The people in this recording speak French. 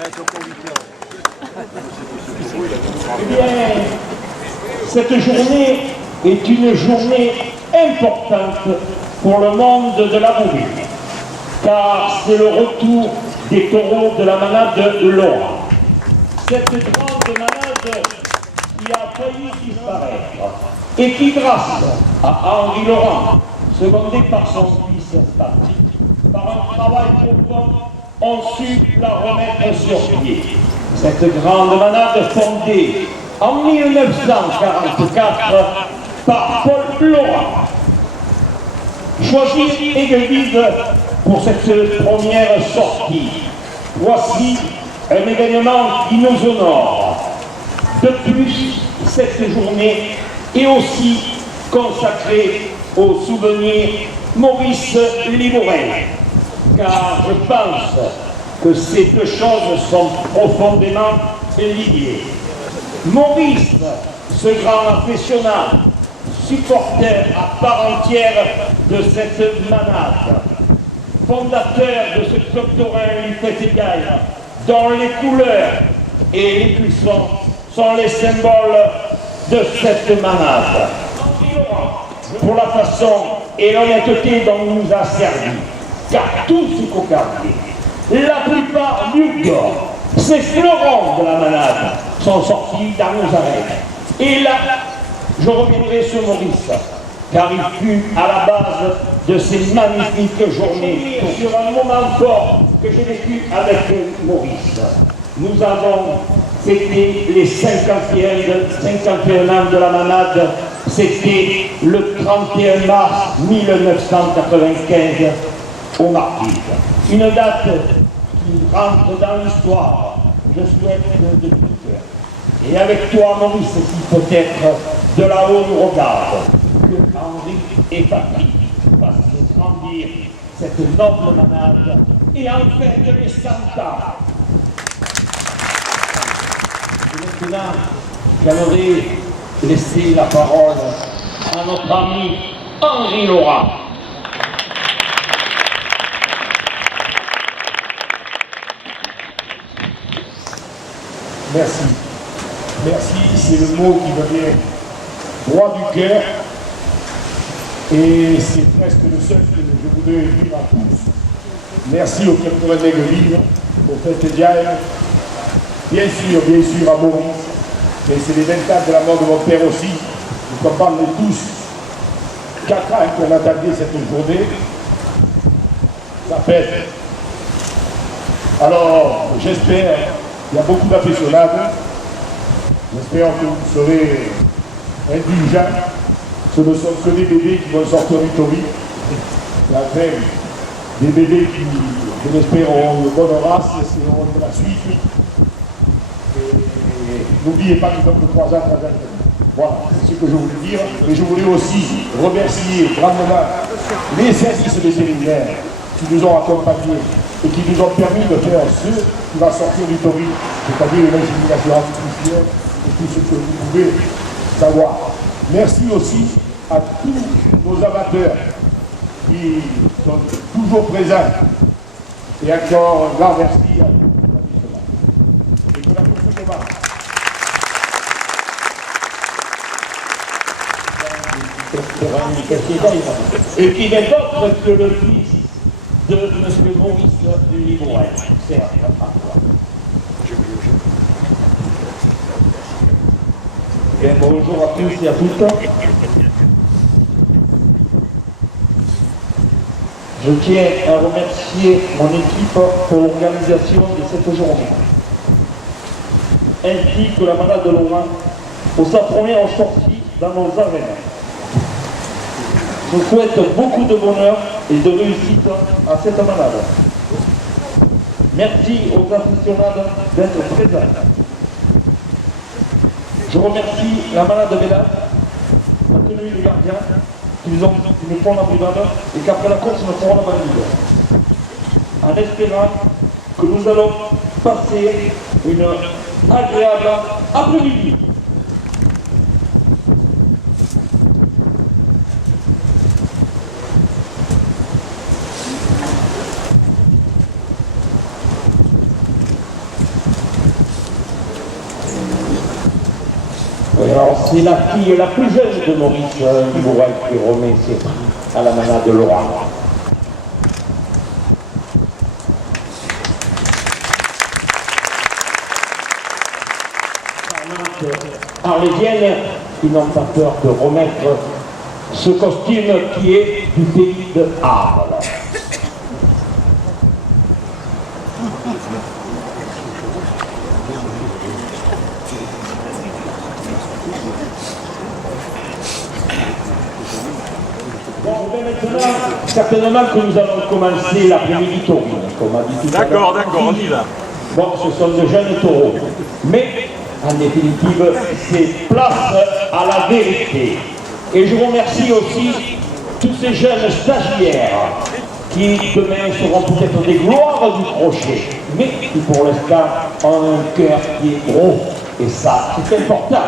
Eh bien, cette journée est une journée importante pour le monde de la bourrie, car c'est le retour des taureaux de la manade de Laura. Cette grande manade qui a failli disparaître et qui, grâce à Henri Laurent, secondé par son fils Patrick, par un travail profond, ont su la remettre sur pied. Cette grande manade fondée en 1944 par Paul Laurent. Choisi Aigues-Vives pour cette première sortie. Voici un événement qui nous honore. De plus, cette journée est aussi consacrée au souvenir Maurice Libourel, car je pense que ces deux choses sont profondément liées. Maurice, ce grand aficionado, supporter à part entière de cette manade, fondateur de ce Cocteaurin Lipet-Égaille, dont les couleurs et les cuissons sont les symboles de cette manade. Pour la façon et l'honnêteté dont il nous a servi, car tous ces cocardiers, la plupart du corps, ces fleurons de la manade, sont sortis dans nos arènes. Et là, je reviendrai sur Maurice, car il fut à la base de ces magnifiques journées, sur un moment fort que j'ai vécu avec Maurice. Nous avons fêté les 51 ans de la manade, c'était le 31 mars 1995 au Marquis. Une date qui rentre dans l'histoire, je souhaite de tout cœur. Et avec toi, Maurice, qui peut-être de là-haut nous regarde, que Henri et Patrick fassent grandir cette noble manade et en fait les 100 ans. Et maintenant, j'aimerais laisser la parole à notre ami Henri Laurent. Merci. Merci, c'est le mot qui me vient droit du cœur. Et c'est presque le seul que je voudrais dire à tous. Merci au Cocteaurin d'Aigues-Vives, au Fête-Diaille, bien sûr à Maurice, mais c'est les 20 ans de la mort de mon père aussi. Nous comprenons tous 4 ans qu'on attendait cette journée. Ça pète. Alors, j'espère, il y a beaucoup d'aficionados. J'espère que vous serez indulgents. Ce ne sont que des bébés qui vont sortir du Tori. La crème, des bébés qui, je l'espère, auront de bonne race et auront de la suite. Et n'oubliez pas qu'ils ont que 3 ans. Voilà, c'est ce que je voulais dire. Et je voulais aussi remercier grandement les services vétérinaires qui nous ont accompagnés et qui nous ont permis de faire ce qui va sortir du Tori, c'est-à-dire une insémination artificielle et tout ce que vous pouvez savoir. Merci aussi à tous nos amateurs qui sont toujours présents. Et encore un grand merci à tous. Et que la course commence. Et qui n'est autre que le fils de M. Maurice Libourel. Bien, bonjour à tous et à toutes. Je tiens à remercier mon équipe pour l'organisation de cette journée, ainsi que la manade de Laurent pour sa première sortie dans nos arènes. Je souhaite beaucoup de bonheur et de réussite à cette manade. Merci aux aficionados d'être présents. Je remercie la manade de Bélat, la tenue du gardien, qui nous font la brigade et qu'après la course nous ferons la bandide. En espérant que nous allons passer une agréable après-midi. c'est la fille la plus jeune de Maurice Bourrel qui remet ses prix à la manade de Laurent. Arlésienne qui n'ont pas peur de remettre ce costume qui est du pays de Arles. Bon, maintenant, certainement que nous allons commencer l'après-midi taurine, comme a dit tout à l'heure. D'accord, on y va. Bon, ce sont de jeunes taureaux. Mais, en définitive, c'est place à la vérité. Et je remercie aussi tous ces jeunes stagiaires qui demain seront peut-être des gloires du crochet, mais qui pour l'instant ont un cœur qui est gros. Et ça, c'est important.